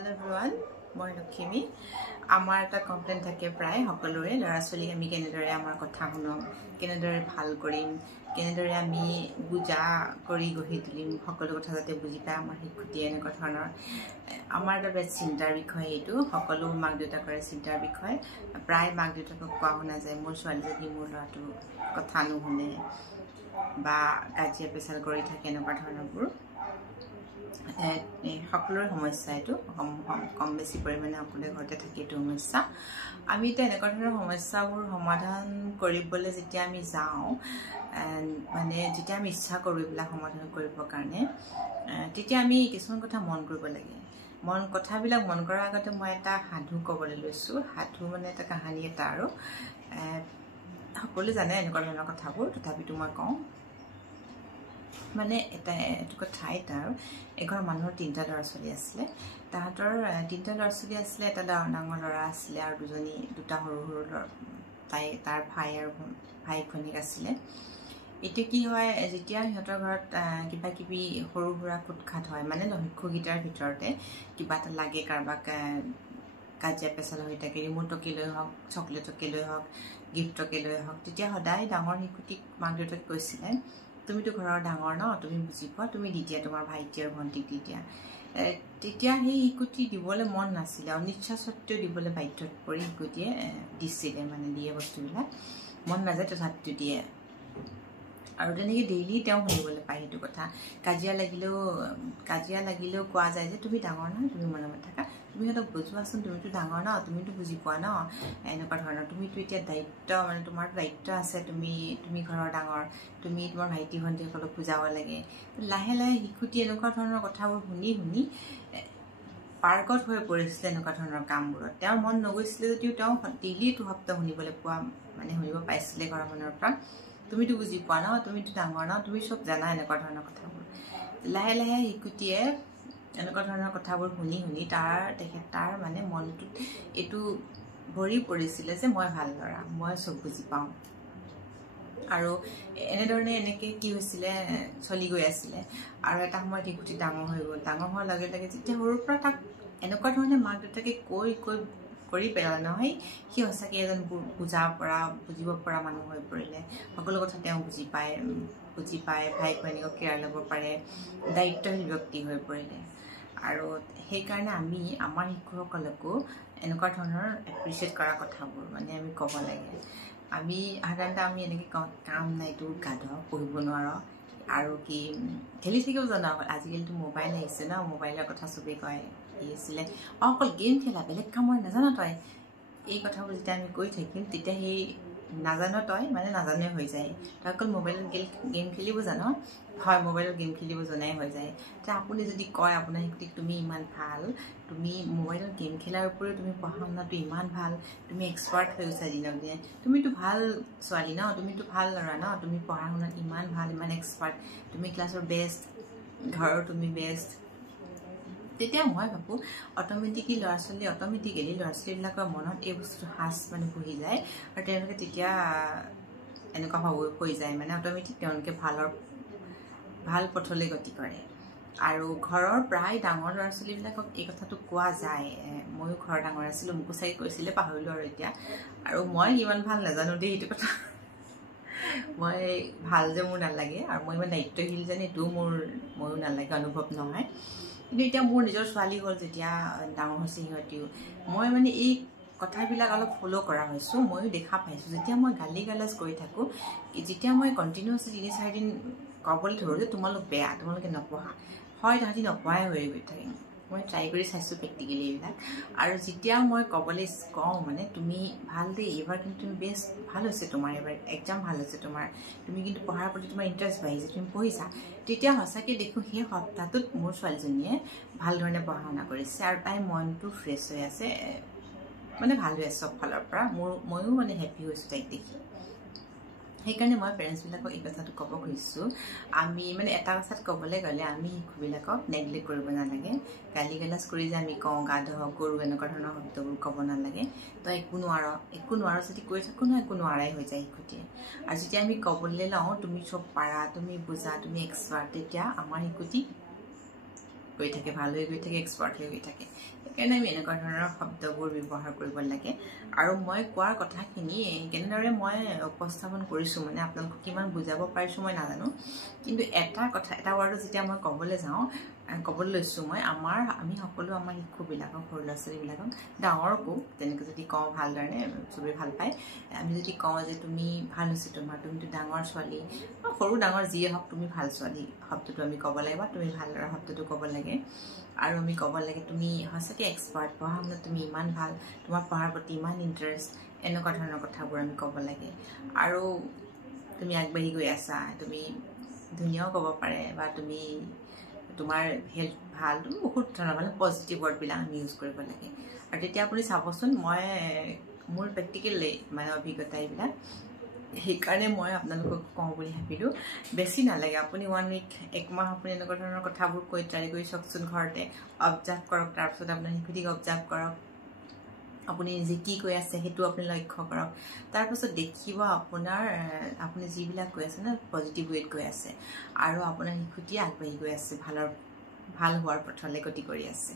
Hello everyone, মই লক্ষ্মী আমাৰ এটা কমপ্লেইন থাকে প্ৰায় সকলোৰে লৰা ছোৱালী আমি কেনেদৰে আমাৰ কথা শুনো কেনেদৰে ভাল কৰিম কেনেদৰে আমি বুজা কৰি গঢ়ি তুলিম সকলো কথা যাতে বুজি পায় আমাৰ শিক্ষুটিয়ে এনেকুৱা ধৰণৰ আমাৰ এটা চিন্তাৰ বিষয় এইটো সকলো মাক দেউতাকৰ চিন্তাৰ বিষয় প্ৰায় মাক দেউতাকক কোৱা শুনা যায় মোৰ ছোৱালীজনী মোৰ ল'ৰাটো কথা নুশুনে বা কাজিয়া পেচাল কৰি থাকে এনেকুৱা ধৰণৰবোৰ সকলোৰে সমস্যা এইটো কম বেছি পৰিমাণে সকলোৰে ঘৰতে থাকে এইটো সমস্যা আমি এতিয়া এনেকুৱা ধৰণৰ সমস্যাবোৰ সমাধান কৰিবলৈ যেতিয়া আমি যাওঁ মানে যেতিয়া আমি ইচ্ছা কৰোঁ এইবিলাক সমাধান কৰিবৰ কাৰণে তেতিয়া আমি কিছুমান কথা মন কৰিব লাগে কথাবিলাক মন কৰাৰ আগতে মই এটা সাধু ক'বলৈ লৈছোঁ সাধু মানে এটা কাহিনী এটা আৰু সকলোৱে জানে এনেকুৱা ধৰণৰ কথাবোৰ তথাপিতো মই কওঁ মানে এটা এটুকুৰা ঠাইত আৰু এঘৰ মানুহৰ তিনিটা ল'ৰা ছোৱালী আছিলে তাহাঁতৰ তিনিটা ল'ৰা ছোৱালী আছিলে এটা ডাঙৰ ল'ৰা আছিলে আৰু দুটা সৰু সৰু তাৰ ভাই আৰু ভাই ভনীক আছিলে এতিয়া কি হয় যেতিয়া সিহঁতৰ ঘৰত কিবা কিবি সৰু সুৰা খুটখাট হয় মানে লক্ষ্যগীতাৰ ভিতৰতে কিবা এটা লাগে কাৰোবাক কাজিয়া পেচাল হৈ থাকে ৰিমোটকে লৈ হওক চকলেটকে লৈ হওক গিফ্টকে লৈ হওক তেতিয়া সদায় ডাঙৰ শিশুটিক মাক দেউতাকে কৈছিলে তুমিতো ঘৰৰ ডাঙৰ ন তুমি বুজি পোৱা তুমি দি দিয়া তোমাৰ ভাইটি আৰু ভণ্টিক দি দিয়া তেতিয়া সেই শিশুটি দিবলৈ মন নাছিলে অনিচ্ছা সত্ত্বেও দিবলৈ বাধ্যত পৰি শিশুটিয়ে দিছিলে মানে দিয়ে বস্তুবিলাক মন নাযায় তথাপিতো দিয়ে আৰু তেনেকৈ ডেইলি তেওঁ শুনিবলৈ পায় সেইটো কথা কাজিয়া লাগিলেও কোৱা যায় যে তুমি ডাঙৰ নহয় তুমি মনে মনে থাকা তুমি সিহঁতক বুজোৱাচোন তুমিতো ডাঙৰ ন তুমিতো বুজি পোৱা ন এনেকুৱা ধৰণৰ তুমিতো এতিয়া দায়িত্ব মানে তোমাৰ দায়িত্ব আছে তুমি ঘৰৰ ডাঙৰ তুমি তোমাৰ ভাইটি ভণ্টিসকলক বুজাব লাগে লাহে লাহে শিশুটি এনেকুৱা ধৰণৰ কথাবোৰ শুনি পাৰ্গত হৈ পৰিছিলে এনেকুৱা ধৰণৰ কামবোৰত তেওঁৰ মন নগৈছিলে যদিও তেওঁ ডেইলি এইটো শব্দ শুনিবলৈ শুনিব পাইছিলে ঘৰৰ মানুহৰ পৰা তুমিতো বুজি পোৱা ন তুমিতো ডাঙৰ ন তুমি চব জানা এনেকুৱা ধৰণৰ কথাবোৰ লাহে লাহে শিশুটিয়ে এনেকুৱা ধৰণৰ কথাবোৰ শুনি তাৰ মানে মনটোত এইটো ভৰি পৰিছিলে যে মই ভাল ল'ৰা মই চব বুজি পাওঁ আৰু এনেকৈ কি হৈছিলে চলি গৈ আছিলে আৰু এটা সময়ত শিশুটি ডাঙৰ হৈ গ'ল ডাঙৰ হোৱাৰ লগে লগে যেতিয়া সৰুৰ পৰা তাক এনেকুৱা ধৰণে মাক দেউতাকে কৈ কৰি পেলালে নহয় সি সঁচাকৈ এজন বুজিব পৰা মানুহ হৈ পৰিলে সকলো কথা তেওঁ বুজি পায় ভাই ভনীয়েকক কেয়াৰ ল'ব পাৰে দায়িত্বশীল ব্যক্তি হৈ পৰিলে আৰু সেইকাৰণে আমি আমাৰ শিশুসকলকো এনেকুৱা ধৰণৰ এপ্ৰিচিয়েট কৰা কথাবোৰ মানে আমি ক'ব লাগে আমি সাধাৰণতে আমি এনেকৈ কওঁ কাম নাই তোৰ গাধ পঢ়িব নোৱাৰ আৰু কি খেলি থাকিব জানো আজিকালিতো মোবাইল আহিছে ন মোবাইলৰ কথা চবেই কয় আছিলে অকল গেম খেলা বেলেগ কাম মই নাজানো তই এই কথাবোৰ যেতিয়া আমি কৈ থাকিম তেতিয়া সেই নাজানো তই মানে নাজানে হৈ যায় তই অকল মোবাইলত গেম খেলিব জানো হয় মোবাইলত গেম খেলিব জনাই হৈ যায় যে আপুনি যদি কয় আপোনাৰ শিশুটিক তুমি ইমান ভাল তুমি মোবাইলত গেম খেলাৰ উপৰিও তুমি পঢ়া শুনাটো ইমান ভাল তুমি এক্সপাৰ্ট হৈ গৈছা দিনক দিনে তুমিতো ভাল ছোৱালী ন তুমিতো ভাল ল'ৰা ন তুমি পঢ়া শুনাত ইমান ভাল ইমান এক্সপাৰ্ট তুমি ক্লাছৰ বেষ্ট ঘৰৰ তুমি বেষ্ট তেতিয়া মই ভাবোঁ অট'মেটিকেলি ল'ৰা ছোৱালীবিলাকৰ মনত এই বস্তুটো সাজ মানে বহি যায় আৰু তেওঁলোকে তেতিয়া এনেকুৱা হৈ যায় মানে অট'মেটিক তেওঁলোকে ভাল পথলৈ গতি কৰে আৰু ঘৰৰ প্ৰায় ডাঙৰ ল'ৰা ছোৱালীবিলাকক এই কথাটো কোৱা যায় ময়ো ঘৰৰ ডাঙৰ আছিলোঁ মোকো চাগে কৈছিলে পাহৰিলোঁ আৰু এতিয়া আৰু মই ইমান ভাল নাজানো দেই এইটো কথা মই ভাল যে মোৰ নালাগে আৰু মই ইমান দায়িত্বশীল যেন এইটোও ময়ো নালাগে অনুভৱ নহয় কিন্তু এতিয়া মোৰ নিজৰ ছোৱালী হ'ল যেতিয়া ডাঙৰ হৈছে সিহঁতিও মই মানে এই কথাবিলাক অলপ ফ'ল' কৰা হৈছোঁ ময়ো দেখা পাইছোঁ যেতিয়া মই গালি গালাজ কৰি থাকোঁ যেতিয়া মই কণ্টিনিউৱাছলি 3-4 দিন ক'বলৈ ধৰোঁ যে তোমালোক বেয়া তোমালোকে নপঢ়া হয় তাহাঁতি নপঢ়াই হৈ গৈ থাকে মই ট্ৰাই কৰি চাইছোঁ প্ৰেক্টিকেলি এইবিলাক আৰু যেতিয়া মই ক'বলৈ কওঁ মানে তুমি ভাল দেই এইবাৰ কিন্তু তুমি বেষ্ট ভাল হৈছে তোমাৰ এইবাৰ এক্সাম ভাল হৈছে তোমাৰ তুমি কিন্তু পঢ়াৰ প্ৰতি তোমাৰ ইণ্টাৰেষ্ট বাঢ়িছে তুমি পঢ়িছা তেতিয়া সঁচাকৈ দেখোঁ সেই সপ্তাহটোত মোৰ ছোৱালীজনীয়ে ভাল ধৰণে পঢ়া শুনা কৰিছে আৰু তাইৰ মনটো ফ্ৰেছ হৈ আছে মানে ভাল হৈ আছে চব ফালৰ পৰা ময়ো মানে হেপ্পী হৈছোঁ তাইক দেখি সেইকাৰণে মই পেৰেণ্টছবিলাকক এই কথাটো ক'ব খুজিছোঁ আমি মানে এটা কথাত ক'বলৈ গ'লে আমি শিশুবিলাকক নেগলেক্ট কৰিব নালাগে গালি গালাজ কৰি যে আমি কওঁ গাধ গৰু এনেকুৱা ধৰণৰ শব্দবোৰ ক'ব নালাগে তই একো নোৱাৰ যদি কৈ থাকোঁ নহয় একো নোৱাৰাই হৈ যায় শিশুটিয়ে আৰু যেতিয়া আমি ক'বলৈ লওঁ তুমি চব পাৰা তুমি বুজা তুমি এক্সপাৰ্ট তেতিয়া আমাৰ শিশুটি গৈ থাকে, ভাল হৈ গৈ থাকে, এক্সপাৰ্ট হৈ গৈ থাকে। সেইকাৰণে আমি এনেকুৱা ধৰণৰ শব্দবোৰ ব্যৱহাৰ কৰিব লাগে। আৰু মই কোৱাৰ কথাখিনি কেনেদৰে মই উপস্থাপন কৰিছোঁ, মানে আপোনালোকক কিমান বুজাব পাৰিছোঁ মই নাজানো, কিন্তু এটা ৱাৰ্ডত যেতিয়া মই ক'বলৈ লৈছোঁ আমি সকলো আমাৰ শিশুবিলাকক, সৰু ল'ৰা ছোৱালীবিলাকক, ডাঙৰকো তেনেকৈ যদি কওঁ ভালদৰে চবেই ভাল পায়। আমি যদি কওঁ যে তুমি ভাল হৈছে তুমিতো ডাঙৰ ছোৱালী, সৰু ডাঙৰ যিয়ে হওক তুমি ভাল ছোৱালী শব্দটো আমি ক'ব লাগে, বা তুমি ভাল ল'ৰা শব্দটো ক'ব লাগে। আৰু আমি ক'ব লাগে তুমি সঁচাকৈ এক্সপাৰ্ট, পঢ়া শুনাত তুমি ইমান ভাল, তোমাৰ পঢ়াৰ প্ৰতি ইমান ইণ্টাৰেষ্ট, এনেকুৱা ধৰণৰ কথাবোৰ আমি ক'ব লাগে। আৰু তুমি আগবাঢ়ি গৈ আছা, তুমি ধুনীয়াও ক'ব পাৰে, বা তোমাৰ হেল্থ ভাল, তুমি বহুত ধৰণৰ মানে পজিটিভ ৱৰ্ডবিলাক আমি ইউজ কৰিব লাগে। আৰু তেতিয়া আপুনি চাবচোন, মোৰ প্ৰেক্টিকেল মানে অভিজ্ঞতা এইবিলাক, সেইকাৰণে মই আপোনালোকক কওঁ বুলি ভাবিলোঁ। বেছি নালাগে, আপুনি 1 উইক, 1 মাহ আপুনি এনেকুৱা ধৰণৰ কথাবোৰ ট্ৰাই কৰি চাওকচোন ঘৰতে, অবজাৰ্ভ কৰক। তাৰপিছত আপোনাৰ শিশুটিক অবজাৰ্ভ কৰক, আপুনি নিজে কি কৈ আছে সেইটো আপুনি লক্ষ্য কৰক। তাৰপিছত দেখিব আপুনি যিবিলাক কৈ আছে ন, পজিটিভ ৱেত কৈ আছে, আৰু আপোনাৰ শিশুটিয়ে আগবাঢ়ি গৈ আছে, ভাল হোৱাৰ পথলৈ গতি কৰি আছে।